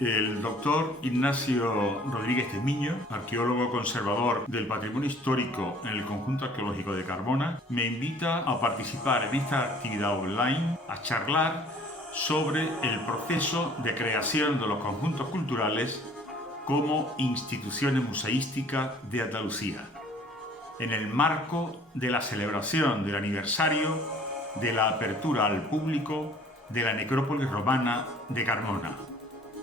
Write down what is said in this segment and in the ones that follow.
El doctor Ignacio Rodríguez de Miño, arqueólogo conservador del patrimonio histórico en el conjunto arqueológico de Carmona, me invita a participar en esta actividad online, a charlar sobre el proceso de creación de los conjuntos culturales como instituciones museísticas de Andalucía, en el marco de la celebración del aniversario de la apertura al público de la necrópolis romana de Carmona,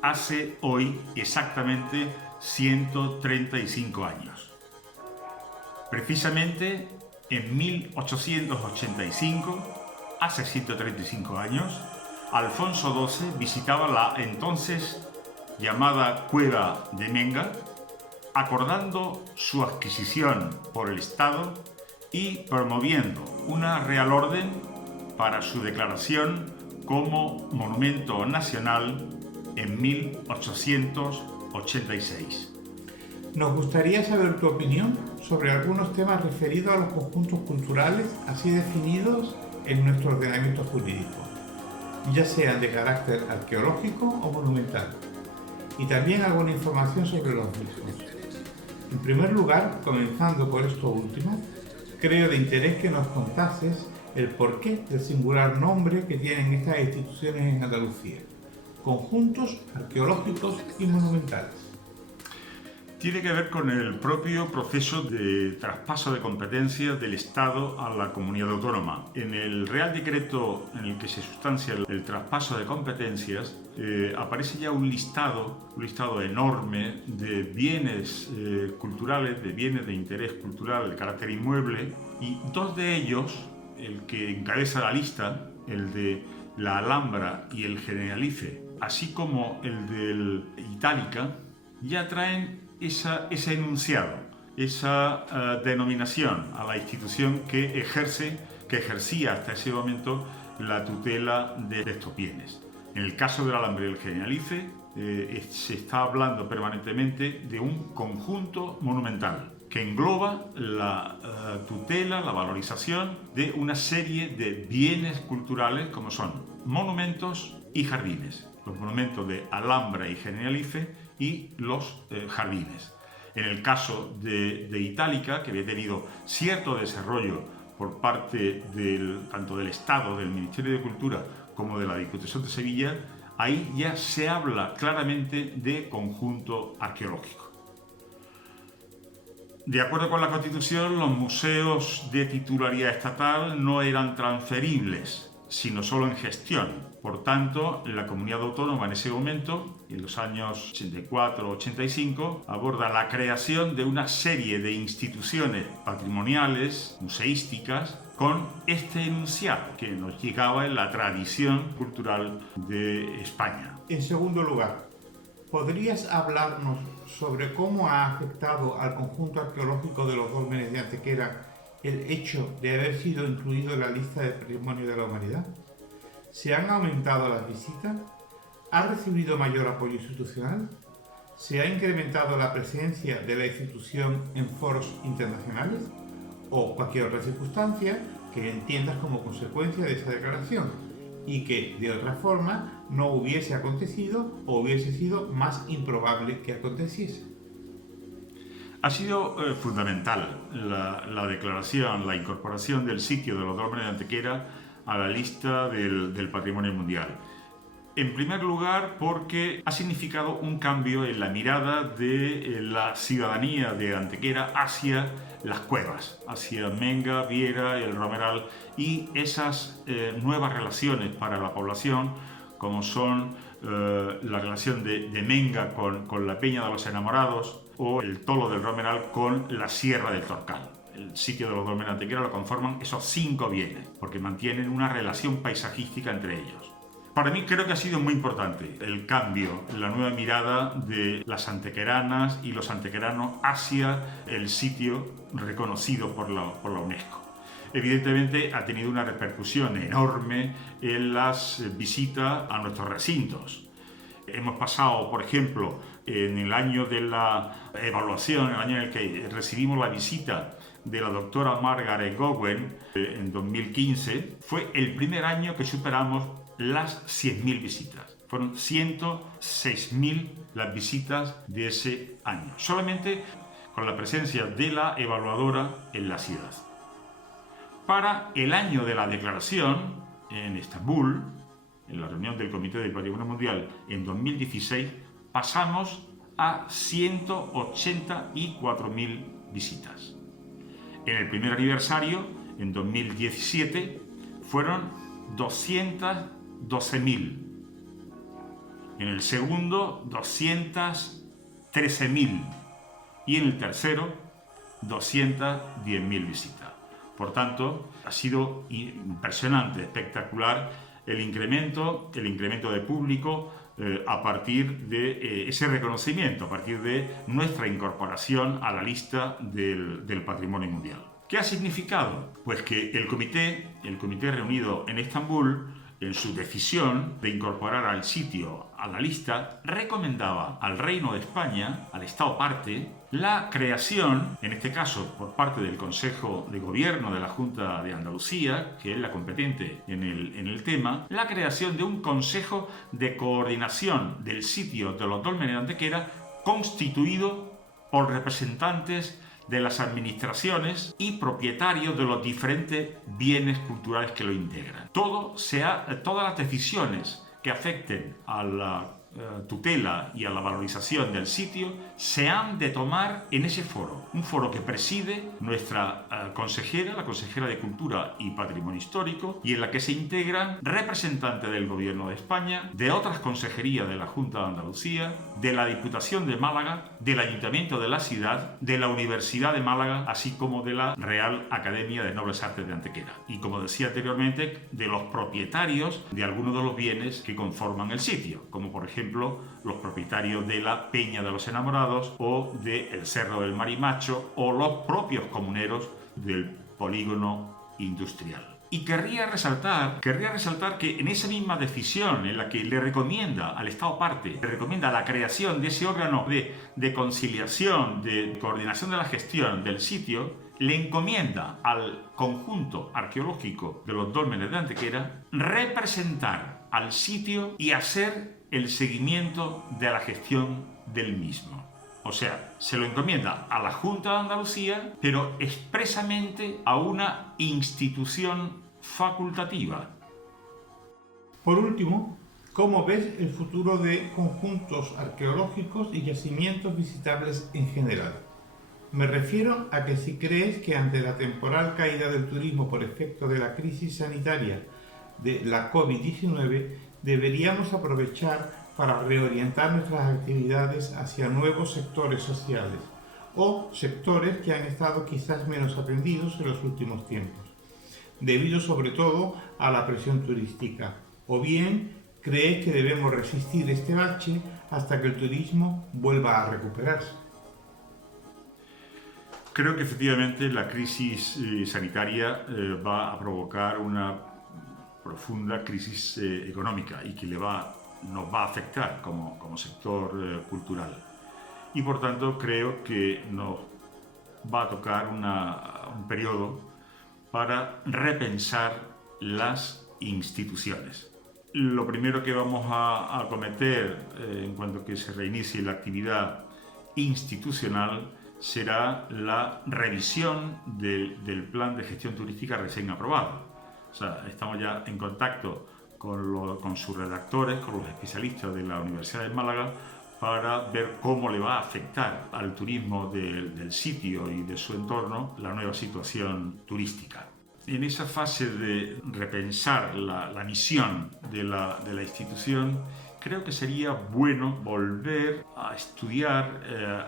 hace hoy exactamente 135 años. Precisamente en 1885, hace 135 años, Alfonso XII visitaba la entonces llamada Cueva de Menga, acordando su adquisición por el Estado y promoviendo una Real Orden para su declaración como Monumento Nacional en 1886. Nos gustaría saber tu opinión sobre algunos temas referidos a los conjuntos culturales así definidos en nuestro ordenamiento jurídico, ya sean de carácter arqueológico o monumental, y también alguna información sobre los mismos. En primer lugar, comenzando por esto último, creo de interés que nos contases el porqué del singular nombre que tienen estas instituciones en Andalucía: conjuntos arqueológicos y monumentales. Tiene que ver con el propio proceso de traspaso de competencias del Estado a la comunidad autónoma. En el Real Decreto en el que se sustancia el traspaso de competencias, aparece ya un listado enorme de bienes culturales, de bienes de interés cultural de carácter inmueble, y dos de ellos, el que encabeza la lista, el de la Alhambra y el Generalife, así como el del Itálica, ya traen ese enunciado, esa denominación a la institución que ejercía hasta ese momento la tutela de estos bienes. En el caso de la Alhambra y el Generalife, se está hablando permanentemente de un conjunto monumental que engloba la tutela, la valorización de una serie de bienes culturales como son monumentos y jardines. Los monumentos de Alhambra y Generalife y los jardines. En el caso de Itálica, que había tenido cierto desarrollo por parte tanto del Estado, del Ministerio de Cultura, como de la Diputación de Sevilla, ahí ya se habla claramente de conjunto arqueológico. De acuerdo con la Constitución, los museos de titularidad estatal no eran transferibles, sino solo en gestión. Por tanto, la comunidad autónoma en ese momento, en los años 84-85, aborda la creación de una serie de instituciones patrimoniales, museísticas, con este enunciado que nos llegaba en la tradición cultural de España. En segundo lugar, ¿podrías hablarnos sobre cómo ha afectado al conjunto arqueológico de los dólmenes de Antequera el hecho de haber sido incluido en la lista de Patrimonio de la Humanidad? ¿Se han aumentado las visitas? ¿Ha recibido mayor apoyo institucional? ¿Se ha incrementado la presencia de la institución en foros internacionales? O cualquier otra circunstancia que entiendas como consecuencia de esa declaración y que de otra forma no hubiese acontecido o hubiese sido más improbable que aconteciese. Ha sido fundamental la declaración, la incorporación del sitio de los dólmenes de Antequera a la lista del Patrimonio Mundial. En primer lugar, porque ha significado un cambio en la mirada de la ciudadanía de Antequera hacia las cuevas, hacia Menga, Viera y el Romeral, y esas nuevas relaciones para la población, como son la relación de Menga con la Peña de los Enamorados o el Tolo del Romeral con la Sierra del Torcal. El sitio de los dólmenes de Antequera lo conforman esos 5 bienes, porque mantienen una relación paisajística entre ellos. Para mí creo que ha sido muy importante el cambio, la nueva mirada de las antequeranas y los antequeranos hacia el sitio reconocido por la UNESCO. Evidentemente ha tenido una repercusión enorme en las visitas a nuestros recintos. Hemos pasado, por ejemplo, en el año de la evaluación, el año en el que recibimos la visita de la doctora Margaret Gowen en 2015, fue el primer año que superamos las 100.000 visitas. Fueron 106.000 las visitas de ese año, solamente con la presencia de la evaluadora en la ciudad. Para el año de la declaración, en Estambul, en la reunión del Comité del Patrimonio Mundial en 2016, pasamos a 184.000 visitas. En el primer aniversario, en 2017, fueron 212.000. En el segundo, 213.000. Y en el tercero, 210.000 visitas. Por tanto, ha sido impresionante, espectacular el incremento de público a partir de ese reconocimiento, a partir de nuestra incorporación a la lista del Patrimonio Mundial. ¿Qué ha significado? Pues que el comité reunido en Estambul, en su decisión de incorporar al sitio a la lista, recomendaba al Reino de España, al Estado parte, la creación, en este caso por parte del Consejo de Gobierno de la Junta de Andalucía, que es la competente en el tema, la creación de un Consejo de Coordinación del sitio de los Dólmenes de Antequera, constituido por representantes de las administraciones y propietarios de los diferentes bienes culturales que lo integran. Todas las decisiones que afecten a la tutela y a la valorización del sitio se han de tomar en ese foro, un foro que preside nuestra consejera, la consejera de Cultura y Patrimonio Histórico, y en la que se integran representantes del Gobierno de España, de otras consejerías de la Junta de Andalucía, de la Diputación de Málaga, del Ayuntamiento de la ciudad, de la Universidad de Málaga, así como de la Real Academia de Nobles Artes de Antequera, y, como decía anteriormente, de los propietarios de algunos de los bienes que conforman el sitio, como por ejemplo los propietarios de la Peña de los Enamorados o del Cerro del Marimacho o los propios comuneros del polígono industrial. Y querría resaltar que en esa misma decisión en la que le recomienda al Estado parte, le recomienda la creación de ese órgano de conciliación, de coordinación de la gestión del sitio, le encomienda al conjunto arqueológico de los Dólmenes de Antequera representar al sitio y hacer el seguimiento de la gestión del mismo. O sea, se lo encomienda a la Junta de Andalucía, pero expresamente a una institución facultativa. Por último, ¿cómo ves el futuro de conjuntos arqueológicos y yacimientos visitables en general? Me refiero a que si crees que ante la temporal caída del turismo por efecto de la crisis sanitaria de la COVID-19, deberíamos aprovechar para reorientar nuestras actividades hacia nuevos sectores sociales o sectores que han estado quizás menos atendidos en los últimos tiempos, debido sobre todo a la presión turística. ¿O bien crees que debemos resistir este bache hasta que el turismo vuelva a recuperarse? Creo que efectivamente la crisis sanitaria va a provocar una profunda crisis económica y que nos va a afectar como sector cultural. Y por tanto creo que nos va a tocar un periodo para repensar las instituciones. Lo primero que vamos a acometer en cuanto que se reinicie la actividad institucional será la revisión del plan de gestión turística recién aprobado. O sea, estamos ya en contacto con sus redactores, con los especialistas de la Universidad de Málaga, para ver cómo le va a afectar al turismo del sitio y de su entorno la nueva situación turística. En esa fase de repensar la misión de la institución, creo que sería bueno volver a estudiar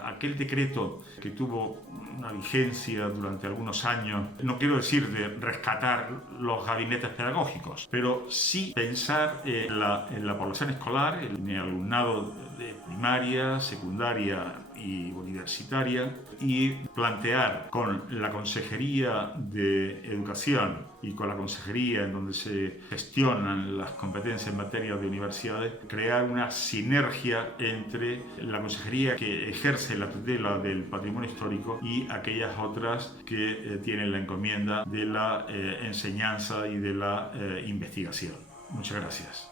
aquel decreto que tuvo una vigencia durante algunos años. No quiero decir de rescatar los gabinetes pedagógicos, pero sí pensar en la población escolar, en el alumnado de primaria, secundaria y universitaria, y plantear con la Consejería de Educación y con la Consejería en donde se gestionan las competencias en materia de universidades, crear una sinergia entre la Consejería que ejerce la tutela del patrimonio histórico y aquellas otras que tienen la encomienda de la enseñanza y de la investigación. Muchas gracias.